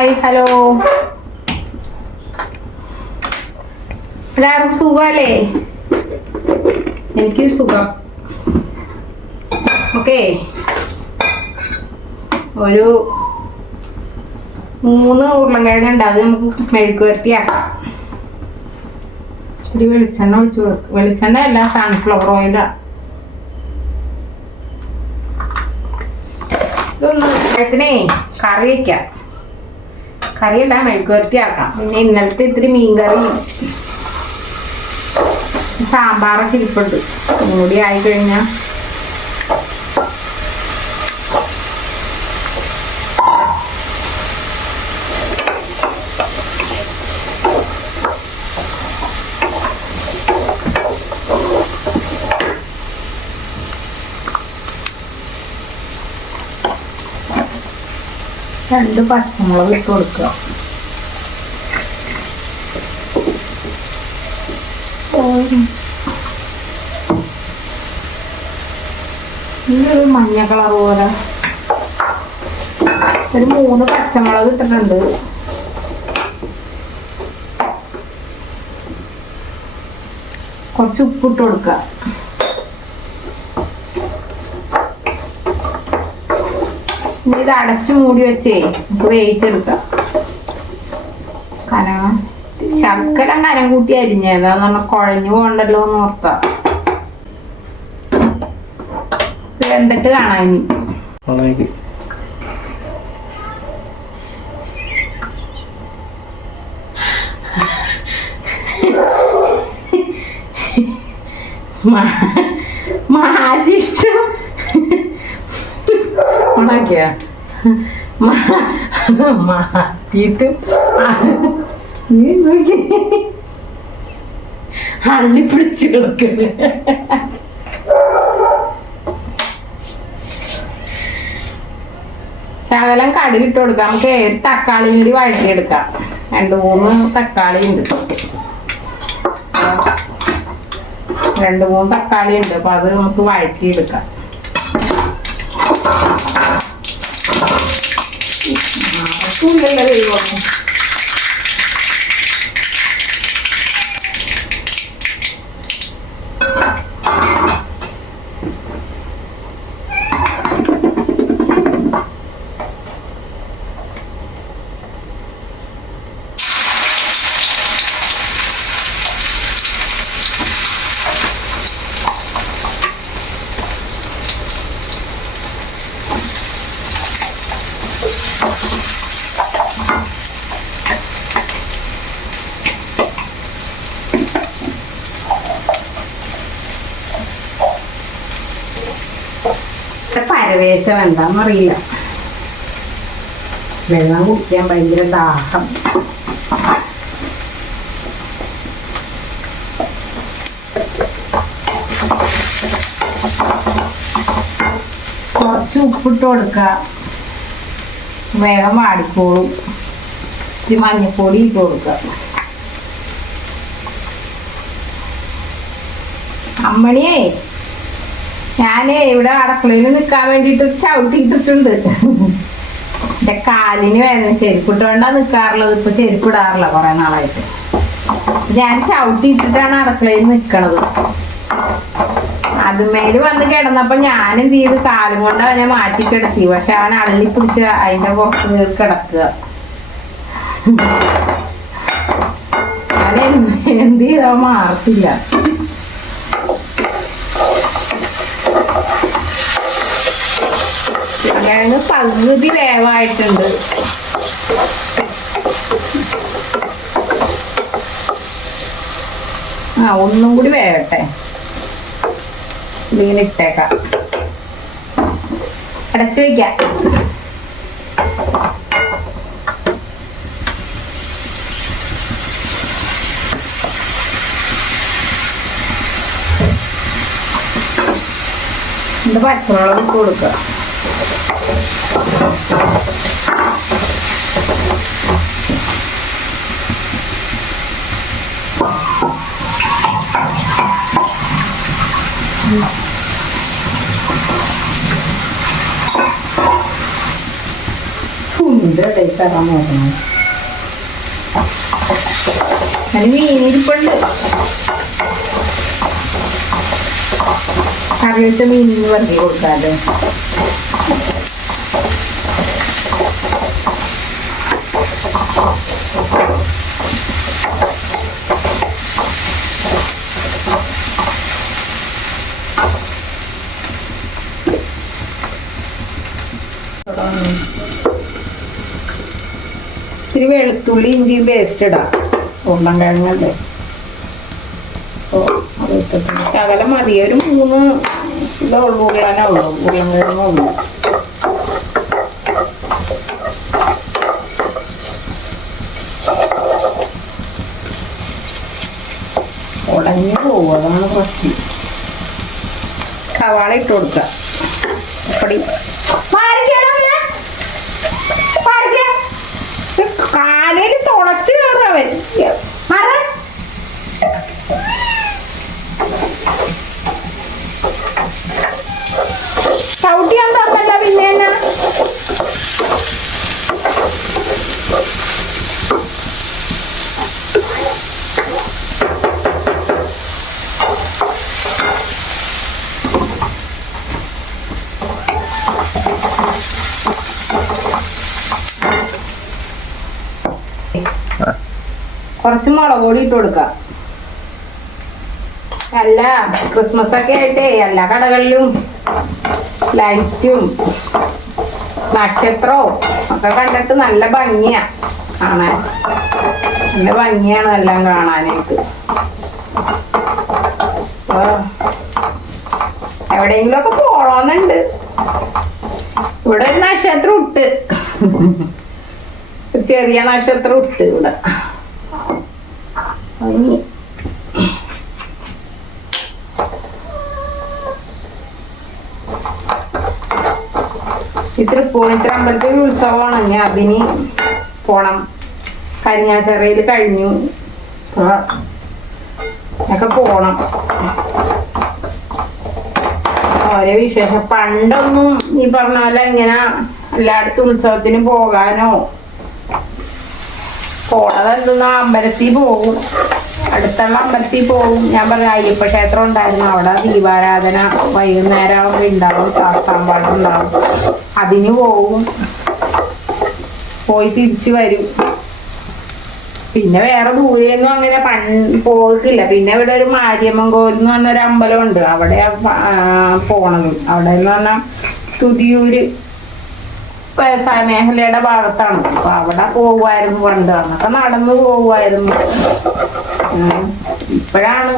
Hi hello. എല്ലാവർക്കും സുഖമല്ലേ? എനിക്ക് സുഖം. ഓക്കെ. ഒരു മൂന്ന് ഉരുളൻകിഴങ്ങ് ഉണ്ട്. അത് നമുക്ക് മെഴുക്ക് വരട്ടിയാക്കാം ഒരു വെളിച്ചെണ്ണ ഒഴിച്ചു കൊടുക്കും വെളിച്ചെണ്ണ അല്ല സൺഫ്ലവർ ഓയിലാ ഇതൊന്ന് കറി വെക്കാം. കറിയല്ല മെഴുക്ക് വരട്ടി ആക്കാം പിന്നെ ഇന്നലത്തെ ഇത്തിരി മീൻകറി സാമ്പാറൊക്കെ ഇരിപ്പുണ്ട്. കൂടി ആയി രണ്ട് പച്ചമുളക് ഇട്ട് കൊടുക്കുക. ഒരു മഞ്ഞ കളർ പോലെ. ഒരു മൂന്ന് പച്ചമുളക് ഇട്ടിട്ടുണ്ട്. കുറച്ച് ഉപ്പിട്ട് കൊടുക്കുക. ഇനി ഇത് അടച്ചു മൂടി വെച്ചേ. നമുക്ക് വേവിച്ചെടുക്കാം കനം. ശർക്കര കനം കൂട്ടി അരിഞ്ഞതാ നമ്മൾ കുഴഞ്ഞു പോകണ്ടല്ലോ എന്ന് ഓർത്താ. വെന്തിട്ട് കാണാം ഇനി. മാറ്റിട്ട് ഓണാക്കിയാ മാറ്റിട്ട് നീ നോക്കി. അള്ളി പിടിച്ച് കിടക്കുന്നു ശകലം കടുകിട്ട് കൊടുക്കാം. നമുക്ക് ഒരു തക്കാളി കൂടി വഴറ്റിയെടുക്കാം. രണ്ട് മൂന്ന് തക്കാളി ഉണ്ട്. രണ്ട് മൂന്ന് തക്കാളി ഉണ്ട്. അപ്പൊ അത് നമുക്ക് വഴറ്റിയെടുക്കാം. 终于来了一个。പരവേശം എന്താണെന്നറിയില്ല വെള്ളം കുടിക്കാൻ ഭയങ്കര ദാഹം. കുറച്ച് ഉപ്പിട്ട് കൊടുക്കുക വേഗം വാടിക്കോളും. ഇത്തിരി മഞ്ഞപ്പൊടി ഇട്ട് കൊടുക്കുക അമ്മണിയേ ഞാനേ ഇവിടെ അടക്കളയിൽ നിൽക്കാൻ വേണ്ടിട്ട് ചവിട്ടിയിട്ടിട്ടുണ്ട്. എന്റെ കാലിന് വേദന. ചെരുപ്പിട്ടുകൊണ്ടാ നിൽക്കാറുള്ളത് ഇപ്പൊ ചെരുപ്പിടാറില്ല കുറെ നാളായിട്ട്. ഞാൻ ചവിട്ടിയിട്ടിട്ടാണ് അടക്കളയിൽ നിക്കണത്. അതുമേൽ വന്ന് കിടന്നപ്പോ ഞാൻ എന്ത് ചെയ്ത്? കാലും കൊണ്ട് അവനെ മാറ്റി കിടത്തി. പക്ഷെ അവൻ അള്ളി പിടിച്ച് അതിന്റെ പുറത്ത് കിടക്കുക. അവൻ എന്ത് എന്ത് ചെയ്താ? മാറത്തില്ല. കിഴങ്ങ് പകുതി വേവായിട്ടുണ്ട്. ആ ഒന്നും കൂടി വേവട്ടെ. ഇതിങ്ങനെ ഇട്ടേക്കാം. അടച്ചു വയ്ക്കാം പച്ചമുളക് ഇട്ട് കൊടുക്കുക എന്ത് ടേസ്റ്റാക്കാൻ നോക്കണം. അതിന് മീനിരിപ്പുണ്ട് കറി വെച്ച മീനിന് കൊടുക്കാതെ ഇത്തിരി വെളുത്തുള്ളി ഇഞ്ചി പേസ്റ്റ് ഇടാം. അത് ഇട്ടിട്ട് ശകലം മതി. ഒരു മൂന്ന് ഇതേ ഉള്ളൂ ഉള്ളൂ. ഉരുളൻകിഴങ്ങും ഉള്ളൂ ഉടഞ്ഞു പോകും അതാണ് പ്രശ്നം. സവാള ഇട്ട് കുറച്ച് മുളക് പൊടി ഇട്ട് കൊടുക്കാം. അല്ല ക്രിസ്മസ് ഒക്കെ ആയിട്ട് എല്ലാ കടകളിലും ലൈറ്റും നക്ഷത്രവും ഒക്കെ കണ്ടിട്ട് നല്ല ഭംഗിയാ. കാണാൻ നല്ല ഭംഗിയാണ് എല്ലാം കാണാനായിട്ട്. എവിടെയെങ്കിലും ഒക്കെ പോണോന്നുണ്ട്. ഇവിടെ ഒരു നക്ഷത്രം ഇട്ട്. ചെറിയ നക്ഷത്രം ഇട്ട് ഇവിടെ. ഇനി ഇത്ര അമ്പലത്തിൽ ഉത്സവമാണ്. അതിന് പോണം. കന്യാചെറയിൽ കഴിഞ്ഞു. ഒക്കെ പോണം. ഓരോ വിശേഷം. പണ്ടൊന്നും ഈ പറഞ്ഞ പോലെ ഇങ്ങനെ എല്ലായിടത്തും ഉത്സവത്തിന് പോകാനോ പോണത് എന്തെന്നാ അമ്പലത്തിൽ പോകും. അടുത്തുള്ള അമ്പലത്തിൽ പോകും. ഞാൻ പറഞ്ഞ അയ്യപ്പ ക്ഷേത്രം ഉണ്ടായിരുന്നു. അവിടെ ദീപാരാധന വൈകുന്നേരം ആകുമ്പോൾ ഉണ്ടാവും ശാസ്താമ്പാടം ഉണ്ടാവും. അതിന് പോകും പോയി തിരിച്ചു വരും. പിന്നെ വേറെ ദൂരെയൊന്നും അങ്ങനെ പൺ പോയിട്ടില്ല. പിന്നെ ഇവിടെ ഒരു മാരിയമ്മൻ കോവിൽ എന്ന് പറഞ്ഞൊരു അമ്പലമുണ്ട്. അവിടെ പോണത്. അവിടെ എന്ന് പറഞ്ഞാൽ തുതിയൂര് മേഖലയുടെ ഭാഗത്താണ്. അപ്പൊ അവിടെ പോവുമായിരുന്നു പണ്ട് അന്നൊക്കെ നടന്നു പോവുമായിരുന്നു. ഇപ്പോഴാണ്.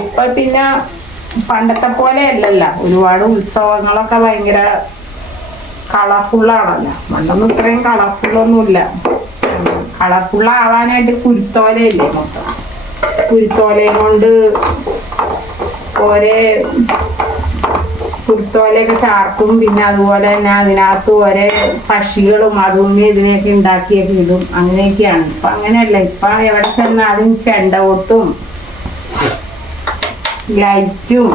ഇപ്പൊ പിന്നെ പണ്ടത്തെ പോലെ അല്ലല്ല. ഒരുപാട് ഉത്സവങ്ങളൊക്കെ ഭയങ്കര കളർഫുള്ളാണല്ലോ പണ്ടൊന്നും ഇത്രയും കളർഫുള്ളൊന്നുമില്ല കളർഫുൾ ആവാനായിട്ട് കുരുത്തോലയില്ലേ മൊത്തം? കുരുത്തോലയും കൊണ്ട് ഒരേ കുരുത്തോലയൊക്കെ ചാർക്കും പിന്നെ അതുപോലെ തന്നെ അതിനകത്ത് ഓരോ പക്ഷികളും അതും ഇതിനെയൊക്കെ ഉണ്ടാക്കിയൊക്കെ ഇടും അങ്ങനെയൊക്കെയാണ്. ഇപ്പൊ അങ്ങനെയല്ല ഇപ്പൊ എവിടെ ചെന്നാലും ചെണ്ട കൊട്ടും ലൈറ്റും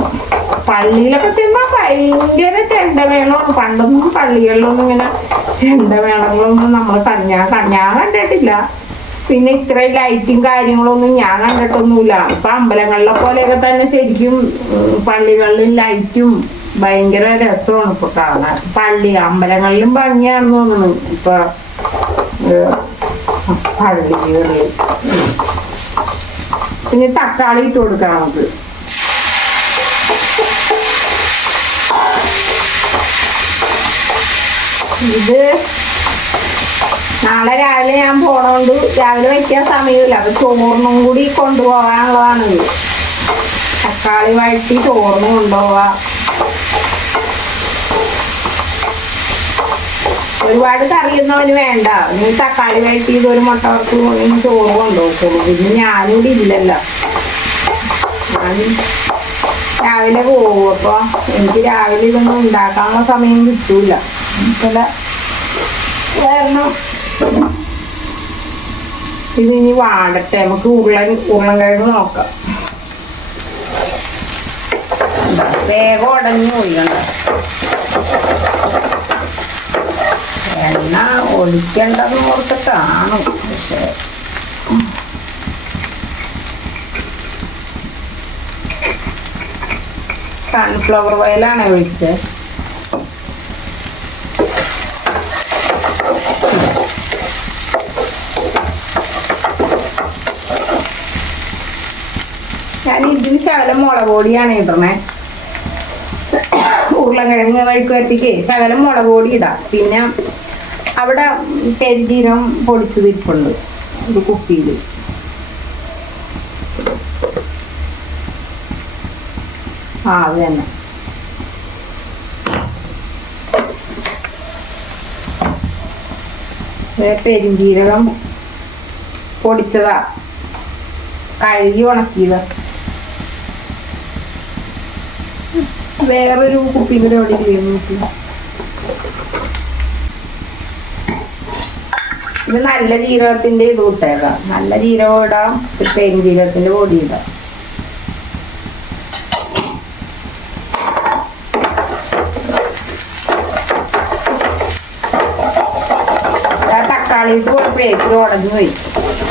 പള്ളിയിലൊക്കെ ചെന്നാൽ ഭയങ്കര ചെണ്ടമേളമാണ് പണ്ടൊന്നും പള്ളികളിലൊന്നും ഇങ്ങനെ ചെണ്ടമേളങ്ങളൊന്നും നമ്മൾ കഞ്ഞാ കഞ്ഞാ കണ്ടിട്ടില്ല. പിന്നെ ഇത്രയും ലൈറ്റും കാര്യങ്ങളൊന്നും ഞാൻ കണ്ടിട്ടൊന്നുമില്ല. ഇപ്പൊ അമ്പലങ്ങളിലെ പോലെയൊക്കെ തന്നെ ശരിക്കും പള്ളികളിലും ലൈറ്റും ഭയങ്കര രസമാണ് ഇപ്പൊ കാണാൻ. പള്ളി അമ്പലങ്ങളിലും ഭംഗിയാണെന്ന് തോന്നുന്നു. ഇപ്പൊ പള്ളി പിന്നെ തക്കാളി ഇട്ട് കൊടുക്കാം നമുക്ക്. ഇത് നാളെ രാവിലെ ഞാൻ പോണോണ്ട് രാവിലെ വയ്ക്കാൻ സമയമില്ല. അപ്പൊ ചോറിനും കൂടി കൊണ്ടുപോകാനുള്ളതാണ് തക്കാളി വഴറ്റി ചോറിന് കൊണ്ടുപോവാ. ഒരുപാട് കറിയൊന്നും വേണ്ട. നീ തക്കാളി ഇത് ഒരു മുട്ട വറുത്ത് നീ ചോറ് കൊണ്ടുപോകുള്ളൂ പിന്നെ ഞാനിവിടെ ഇല്ലല്ലോ. രാവിലെ പോകും അപ്പൊ എനിക്ക് രാവിലെ ഇതൊന്നും ഉണ്ടാക്കാനുള്ള സമയം കിട്ടൂല. കാരണം ഇത് ഇനി വാടട്ടെ. നമുക്ക് ഉരുളൻ ഉരുളൻകിഴങ്ങ് നോക്കാം. വേഗം ഉടഞ്ഞു പോയി കണ്ട എണ്ണ ഒഴിക്കേണ്ടെന്ന് ഓർത്തിട്ടാണ് പക്ഷേ സൺഫ്ലവർ ഓയിലാണ് ഒഴിച്ചത് ഞാൻ ഇതിന് ശകലം മുളക് പൊടിയാണ് ഇടണേ. ഉരുളക്കിഴങ്ങ് വഴുക്ക് വരട്ടിക്ക് ശകലം മുളക് പൊടി ഇടാം. പിന്നെ അവിടെ പെരുതീരം പൊടിച്ചത് ഇരിപ്പുണ്ട് ഒരു കുപ്പിയിൽ ആ അത് തന്നെ. പെരുംജീരകം പൊടിച്ചതാ. കഴുകി ഉണക്കിയതാ. വേറൊരു കുപ്പി കൂടെ അവിടെ ഇല്ലേ നോക്കി ഇത് നല്ല ജീരകത്തിന്റെ ഇത് ഇട്ടേക്കാം നല്ല ജീരകം ഇടാം പെരുംജീരകത്തിന്റെ പൊടി ഇടാം. തക്കാളി ഇട്ട് പോയപ്പോഴേ ഉടഞ്ഞു പോയി.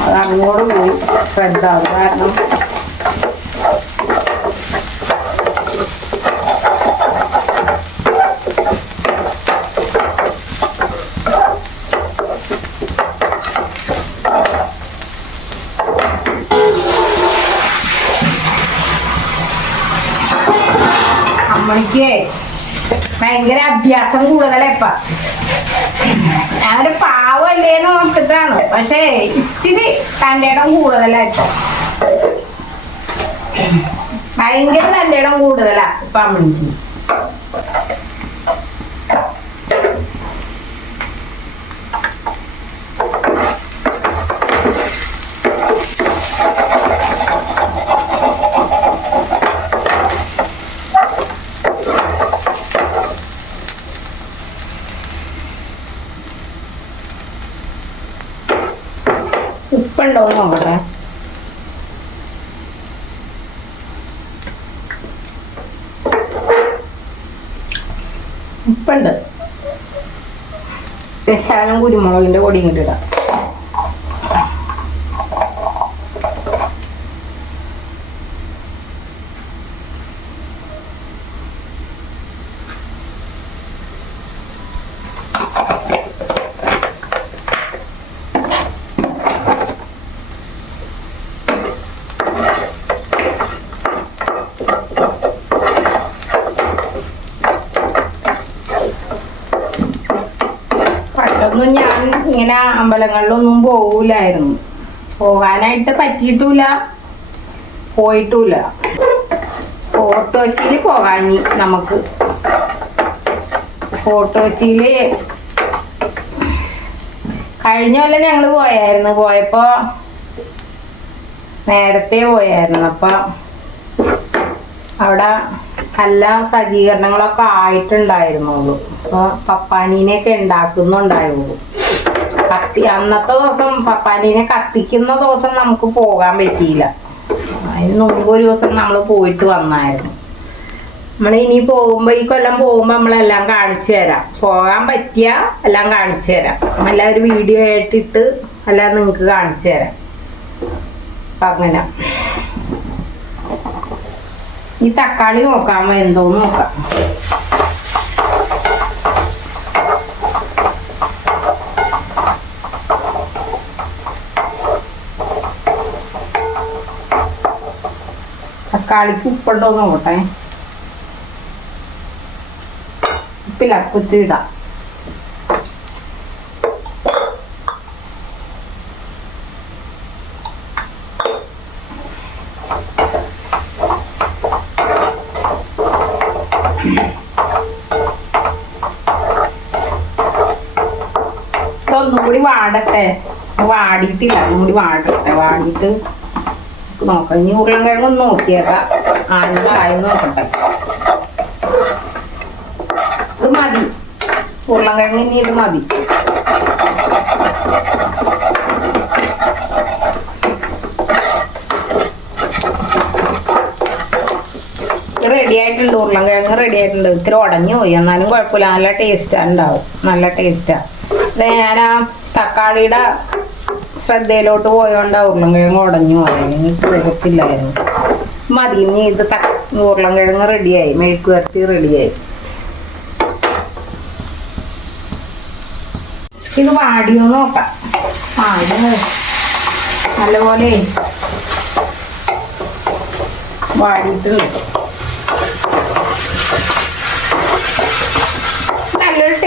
അത് അങ്ങോട്ട് പോയി. ശ്രദ്ധ കാരണം? അമ്മണിക്ക് ഭയങ്കര അഭ്യാസം കൂടുതലേ ഇപ്പൊ. ഞാനൊരു പാവല്ലേ നോക്കിട്ടാണ് പക്ഷേ ഇച്ചിരി തന്റെ ഇടം കൂടുതലായിട്ടോ ഭയങ്കര തന്റെ ഇടം കൂടുതലാ ഇപ്പൊ അമ്മണിക്ക് ഉപ്പുണ്ടോ എന്ന് നോക്കട്ടെ ഉപ്പുണ്ട് ശകലം കുരുമുളകിന്റെ പൊടിയും കൂടി ഇടാം. പണ്ടൊന്നും ഞാൻ ഇങ്ങനെ അമ്പലങ്ങളിലൊന്നും പോകൂലായിരുന്നു പോകാനായിട്ട് പറ്റിയിട്ടില്ല പോയിട്ടുമില്ല ഫോർട്ട് കൊച്ചിയിൽ പോകാഞ്ഞി നമുക്ക്. ഫോർട്ട് കഴിഞ്ഞ കൊല്ലം ഞങ്ങൾ പോയായിരുന്നു. പോയപ്പോ നേരത്തെ പോയായിരുന്നു. അപ്പൊ അവിടെ നല്ല സജ്ജീകരണങ്ങളൊക്കെ ആയിട്ടുണ്ടായിരുന്നുള്ളൂ. അപ്പൊ പപ്പാനീനെയൊക്കെ ഉണ്ടാക്കുന്നുണ്ടായുള്ളൂ കത്തി അന്നത്തെ ദിവസം പപ്പാനീനെ കത്തിക്കുന്ന ദിവസം നമുക്ക് പോകാൻ പറ്റിയില്ല. അതിന് മുമ്പ് ഒരു ദിവസം നമ്മൾ പോയിട്ട് വന്നായിരുന്നു. നമ്മൾ ഇനി പോകുമ്പോൾ ഈ കൊല്ലം പോകുമ്പോൾ നമ്മളെല്ലാം കാണിച്ചു തരാം. പോകാൻ പറ്റിയ എല്ലാം കാണിച്ചു തരാം. നല്ല ഒരു വീഡിയോ ആയിട്ടിട്ട് എല്ലാം നിങ്ങൾക്ക് കാണിച്ചു തരാം. അങ്ങനെ. ഈ തക്കാളി നോക്കാം എന്തോന്ന് നോക്കാം. തക്കാളിക്ക് ഉപ്പുണ്ടോ നോക്കട്ടെ. ഉപ്പില്ല കുത്തിയിടാം. ഒന്നും കൂടി വാടട്ടെ. വാടിയിട്ടില്ല ഒന്നും കൂടി വാടട്ടെ. വാടിയിട്ട് നോക്കാം. ഇനി ഉരുളൻകിഴങ്ങ് ഒന്ന് നോക്കിയേക്കാം ആദ്യം ആയെന്ന് നോക്കട്ടെ. ഇത് മതി. ഉരുളൻകിഴങ്ങ് ഇനി ഇത് മതി. റെഡി ആയിട്ടുണ്ട്. ഉരുളൻകിഴങ്ങ് റെഡി ആയിട്ടുണ്ട്. ഇത്തിരി ഉടഞ്ഞു പോയി. എന്നാലും കുഴപ്പമില്ല. നല്ല ടേസ്റ്റാ ഉണ്ടാവും. നല്ല ടേസ്റ്റാ ഞാൻ തക്കാളിയുടെ ശ്രദ്ധയിലോട്ട് പോയോണ്ട് ഉടഞ്ഞു പോയി. മതി ഇനി ഇത് ഉരുളൻകിഴങ്ങ് റെഡിയായി. മെഴുക്ക് വരട്ടി റെഡിയായി. ഇത് വാടിയോ നോക്കാം. വാടി നല്ലപോലെ വാടിയിട്ടുണ്ട്.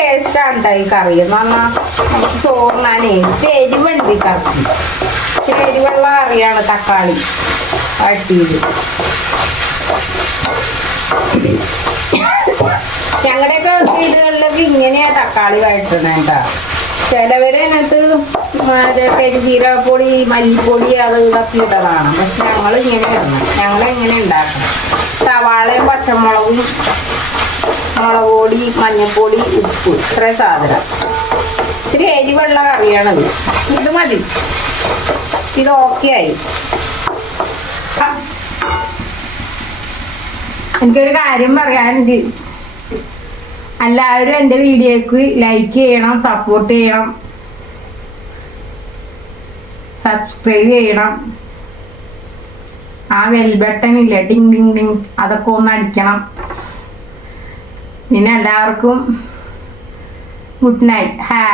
നല്ലൊരു ടേസ്റ്റ് ആണ് ഈ കറി. എന്ന് നമുക്ക് ചോറിനാനേ എരിവുണ്ട് ഈ കറി. ഇച്ചിരി എരിവുള്ള കറിയാണ് തക്കാളി. വട്ടിയത് ഞങ്ങളുടെയൊക്കെ വീടുകളിലൊക്കെ ഇങ്ങനെയാ തക്കാളി വഴറ്റണേ കേട്ടോ ചിലവരെ അതിനകത്ത് പെരുജീരകപ്പൊടി മല്ലിപ്പൊടി അത് ഇതൊക്കെ ഇട്ടതാണ്. പക്ഷെ ഞങ്ങൾ ഇങ്ങനെ ഇടണം. ഞങ്ങൾ ഇങ്ങനെ ഉണ്ടാക്കണം സവാളയും പച്ചമുളകും മുളക് പൊടി മഞ്ഞൾപ്പൊടി ഉപ്പ്. ഇത്ര സാധനം. ഇത്തിരി എരിവുള്ള കറിയാണത് ഇത്. മതി. ഇത് ഓക്കെ ആയി. എനിക്കൊരു കാര്യം പറയാനുണ്ട്. എല്ലാവരും എന്റെ വീഡിയോക്ക് ലൈക്ക് ചെയ്യണം സപ്പോർട്ട് ചെയ്യണം. സബ്സ്ക്രൈബ് ചെയ്യണം. ആ വെൽ ബട്ടൺ ഇല്ലേ? ടിങ് ടിങ് ടിങ് അതൊക്കെ ഒന്ന് അടിക്കണം. പിന്നെ എല്ലാവർക്കും ഗുഡ് നൈറ്റ്. ഹായ്